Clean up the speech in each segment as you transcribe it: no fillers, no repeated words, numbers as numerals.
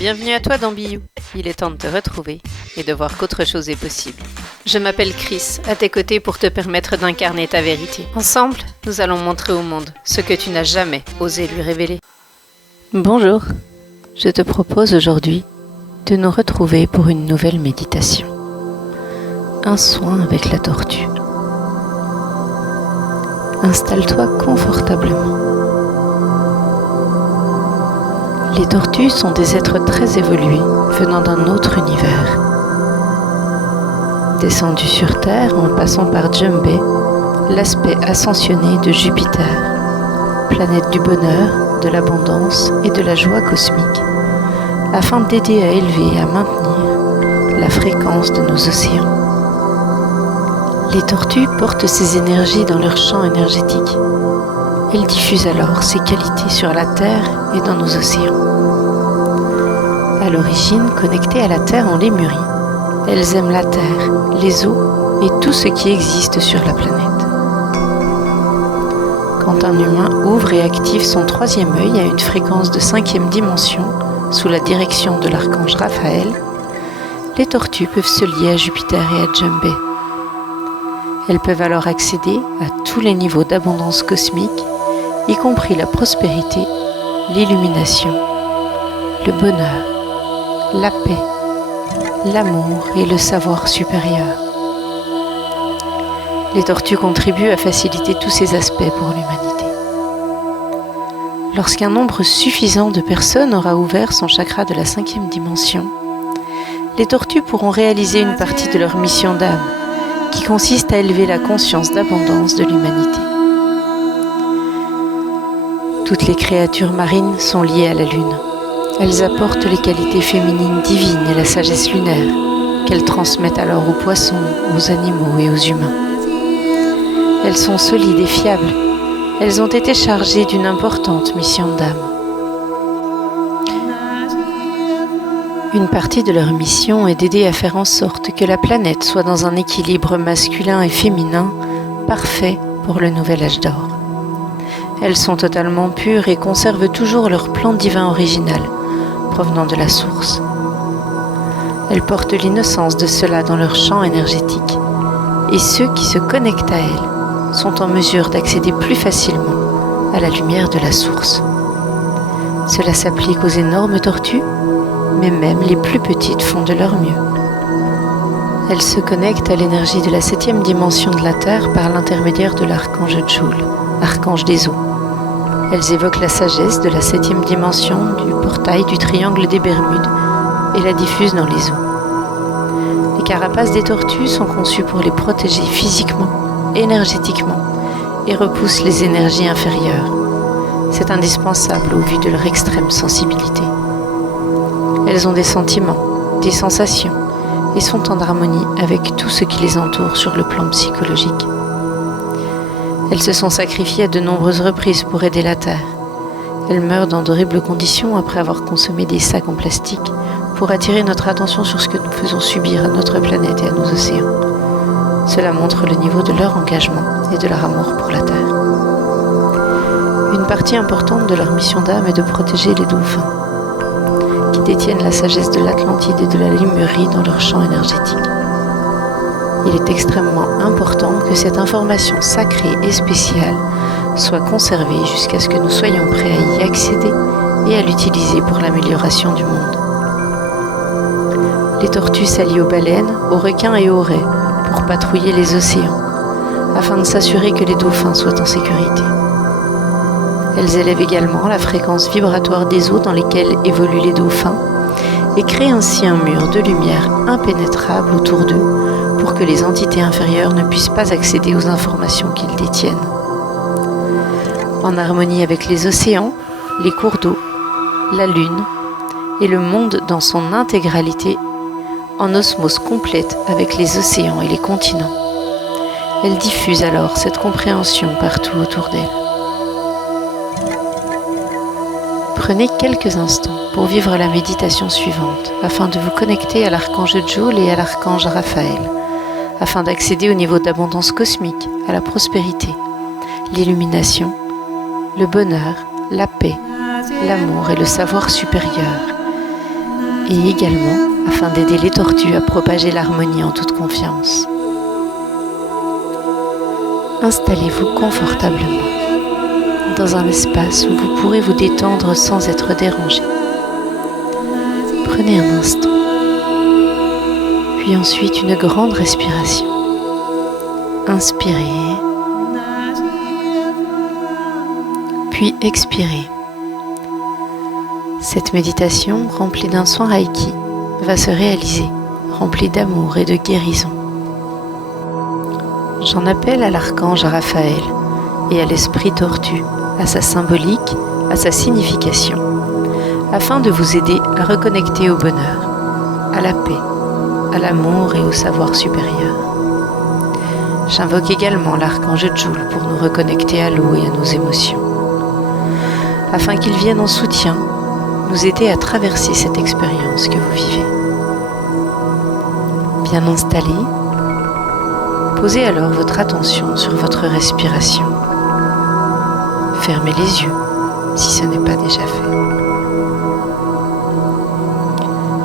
Bienvenue à toi dans Biou. Il est temps de te retrouver et de voir qu'autre chose est possible. Je m'appelle Chris, à tes côtés pour te permettre d'incarner ta vérité. Ensemble, nous allons montrer au monde ce que tu n'as jamais osé lui révéler. Bonjour, je te propose aujourd'hui de nous retrouver pour une nouvelle méditation. Un soin avec la tortue. Installe-toi confortablement. Les tortues sont des êtres très évolués venant d'un autre univers. Descendus sur Terre en passant par Djembe, l'aspect ascensionné de Jupiter, planète du bonheur, de l'abondance et de la joie cosmique, afin d'aider à élever et à maintenir la fréquence de nos océans. Les tortues portent ces énergies dans leur champ énergétique. Elles diffusent alors ces qualités sur la Terre et dans nos océans. À l'origine, connectées à la Terre en Lémurie, elles aiment la Terre, les eaux et tout ce qui existe sur la planète. Quand un humain ouvre et active son troisième œil à une fréquence de 5e dimension, sous la direction de l'archange Raphaël, les tortues peuvent se lier à Jupiter et à Djembe. Elles peuvent alors accéder à tous les niveaux d'abondance cosmique, y compris la prospérité, l'illumination, le bonheur, la paix, l'amour et le savoir supérieur. Les tortues contribuent à faciliter tous ces aspects pour l'humanité. Lorsqu'un nombre suffisant de personnes aura ouvert son chakra de la 5e dimension, les tortues pourront réaliser une partie de leur mission d'âme, qui consiste à élever la conscience d'abondance de l'humanité. Toutes les créatures marines sont liées à la Lune. Elles apportent les qualités féminines divines et la sagesse lunaire, qu'elles transmettent alors aux poissons, aux animaux et aux humains. Elles sont solides et fiables. Elles ont été chargées d'une importante mission d'âme. Une partie de leur mission est d'aider à faire en sorte que la planète soit dans un équilibre masculin et féminin parfait pour le nouvel âge d'or. Elles sont totalement pures et conservent toujours leur plan divin original, provenant de la source. Elles portent l'innocence de cela dans leur champ énergétique, et ceux qui se connectent à elles sont en mesure d'accéder plus facilement à la lumière de la source. Cela s'applique aux énormes tortues, mais même les plus petites font de leur mieux. Elles se connectent à l'énergie de la 7e dimension de la Terre par l'intermédiaire de l'archange Joule, archange des eaux. Elles évoquent la sagesse de la 7e dimension du portail du triangle des Bermudes et la diffusent dans les eaux. Les carapaces des tortues sont conçues pour les protéger physiquement, énergétiquement et repoussent les énergies inférieures. C'est indispensable au vu de leur extrême sensibilité. Elles ont des sentiments, des sensations et sont en harmonie avec tout ce qui les entoure sur le plan psychologique. Elles se sont sacrifiées à de nombreuses reprises pour aider la Terre. Elles meurent dans d'horribles conditions après avoir consommé des sacs en plastique pour attirer notre attention sur ce que nous faisons subir à notre planète et à nos océans. Cela montre le niveau de leur engagement et de leur amour pour la Terre. Une partie importante de leur mission d'âme est de protéger les dauphins, qui détiennent la sagesse de l'Atlantide et de la Lémurie dans leur champ énergétique. Il est extrêmement important que cette information sacrée et spéciale soit conservée jusqu'à ce que nous soyons prêts à y accéder et à l'utiliser pour l'amélioration du monde. Les tortues s'allient aux baleines, aux requins et aux raies pour patrouiller les océans, afin de s'assurer que les dauphins soient en sécurité. Elles élèvent également la fréquence vibratoire des eaux dans lesquelles évoluent les dauphins et créent ainsi un mur de lumière impénétrable autour d'eux pour que les entités inférieures ne puissent pas accéder aux informations qu'ils détiennent. En harmonie avec les océans, les cours d'eau, la Lune et le monde dans son intégralité, en osmose complète avec les océans et les continents, elles diffusent alors cette compréhension partout autour d'elles. Prenez quelques instants pour vivre la méditation suivante afin de vous connecter à l'archange Joule et à l'archange Raphaël, afin d'accéder au niveau d'abondance cosmique, à la prospérité, l'illumination, le bonheur, la paix, l'amour et le savoir supérieur, et également afin d'aider les tortues à propager l'harmonie en toute confiance. Installez-vous confortablement dans un espace où vous pourrez vous détendre sans être dérangé. Prenez un instant, puis ensuite une grande respiration. Inspirez, puis expirez. Cette méditation, remplie d'un soin Reiki, va se réaliser, remplie d'amour et de guérison. J'en appelle à l'archange Raphaël et à l'esprit tortue, à sa symbolique, à sa signification, afin de vous aider à reconnecter au bonheur, à la paix, à l'amour et au savoir supérieur. J'invoque également l'archange Joule pour nous reconnecter à l'eau et à nos émotions, afin qu'il vienne en soutien, nous aider à traverser cette expérience que vous vivez. Bien installé, posez alors votre attention sur votre respiration. Fermez les yeux si ce n'est pas déjà fait.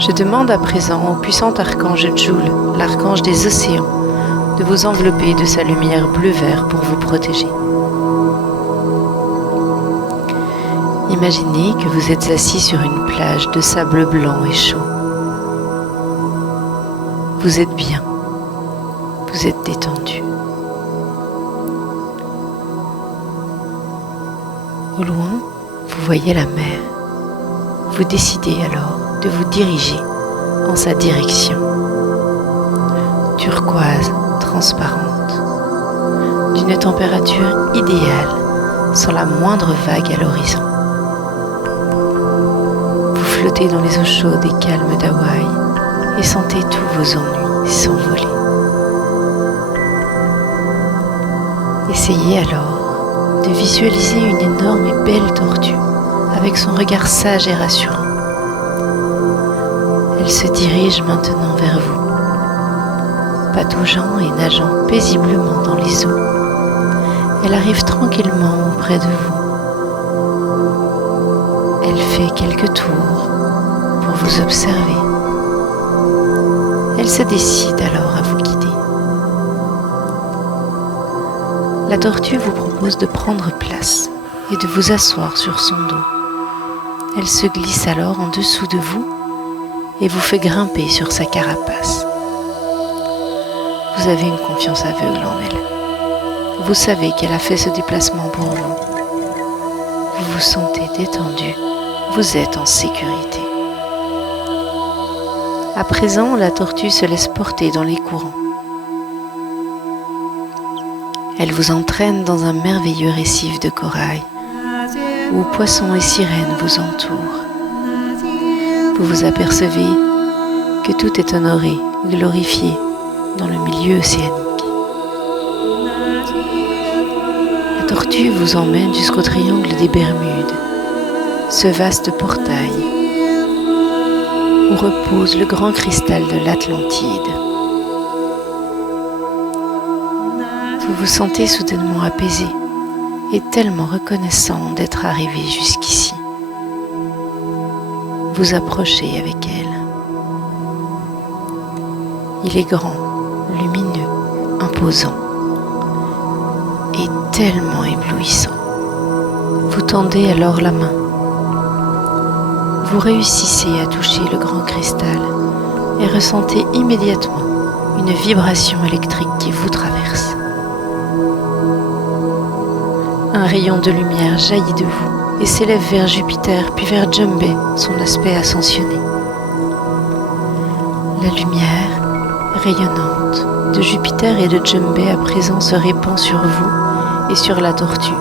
Je demande à présent au puissant archange Joule, l'archange des océans, de vous envelopper de sa lumière bleu-vert pour vous protéger. Imaginez que vous êtes assis sur une plage de sable blanc et chaud. Vous êtes bien, vous êtes détendu. Au loin, vous voyez la mer. Vous décidez alors de vous diriger en sa direction. Turquoise, transparente, d'une température idéale, sans la moindre vague à l'horizon. Flottez dans les eaux chaudes et calmes d'Hawaï et sentez tous vos ennuis s'envoler. Essayez alors de visualiser une énorme et belle tortue avec son regard sage et rassurant. Elle se dirige maintenant vers vous. Pataugeant et nageant paisiblement dans les eaux, elle arrive tranquillement auprès de vous. Elle fait quelques tours pour vous observer. Elle se décide alors à vous guider. La tortue vous propose de prendre place et de vous asseoir sur son dos. Elle se glisse alors en dessous de vous et vous fait grimper sur sa carapace. Vous avez une confiance aveugle en elle. Vous savez qu'elle a fait ce déplacement pour vous. Vous vous sentez détendu. Vous êtes en sécurité. À présent, la tortue se laisse porter dans les courants. Elle vous entraîne dans un merveilleux récif de corail, où poissons et sirènes vous entourent. Vous vous apercevez que tout est honoré, glorifié dans le milieu océanique. La tortue vous emmène jusqu'au triangle des Bermudes, ce vaste portail où repose le grand cristal de l'Atlantide. Vous vous sentez soudainement apaisé et tellement reconnaissant d'être arrivé jusqu'ici. Vous approchez avec elle. Il est grand, lumineux, imposant et tellement éblouissant. Vous tendez alors la main. Vous réussissez à toucher le grand cristal et ressentez immédiatement une vibration électrique qui vous traverse. Un rayon de lumière jaillit de vous et s'élève vers Jupiter puis vers Jumbe, son aspect ascensionné. La lumière rayonnante de Jupiter et de Jumbe à présent se répand sur vous et sur la tortue,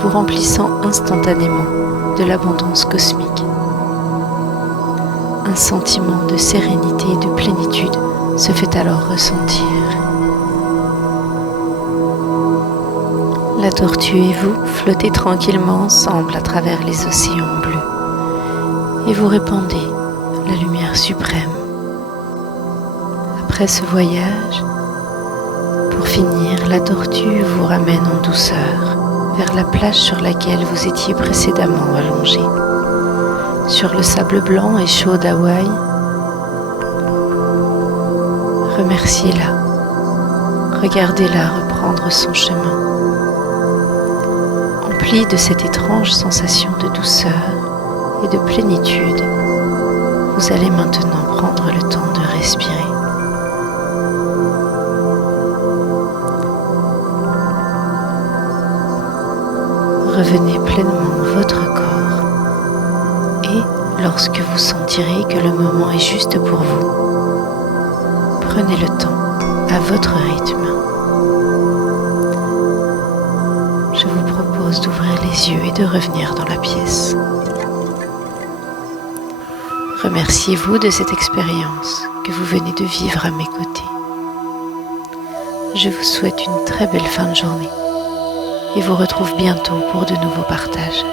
vous remplissant instantanément de l'abondance cosmique. Un sentiment de sérénité et de plénitude se fait alors ressentir. La tortue et vous flottez tranquillement ensemble à travers les océans bleus et vous répandez la lumière suprême. Après ce voyage, pour finir, la tortue vous ramène en douceur vers la plage sur laquelle vous étiez précédemment allongé, sur le sable blanc et chaud d'Hawaï. Remerciez-la, regardez-la reprendre son chemin. Emplie de cette étrange sensation de douceur et de plénitude, vous allez maintenant prendre le temps de respirer. Revenez pleinement à votre corps et lorsque vous sentirez que le moment est juste pour vous, prenez le temps à votre rythme. Je vous propose d'ouvrir les yeux et de revenir dans la pièce. Remerciez-vous de cette expérience que vous venez de vivre à mes côtés. Je vous souhaite une très belle fin de journée et vous retrouve bientôt pour de nouveaux partages.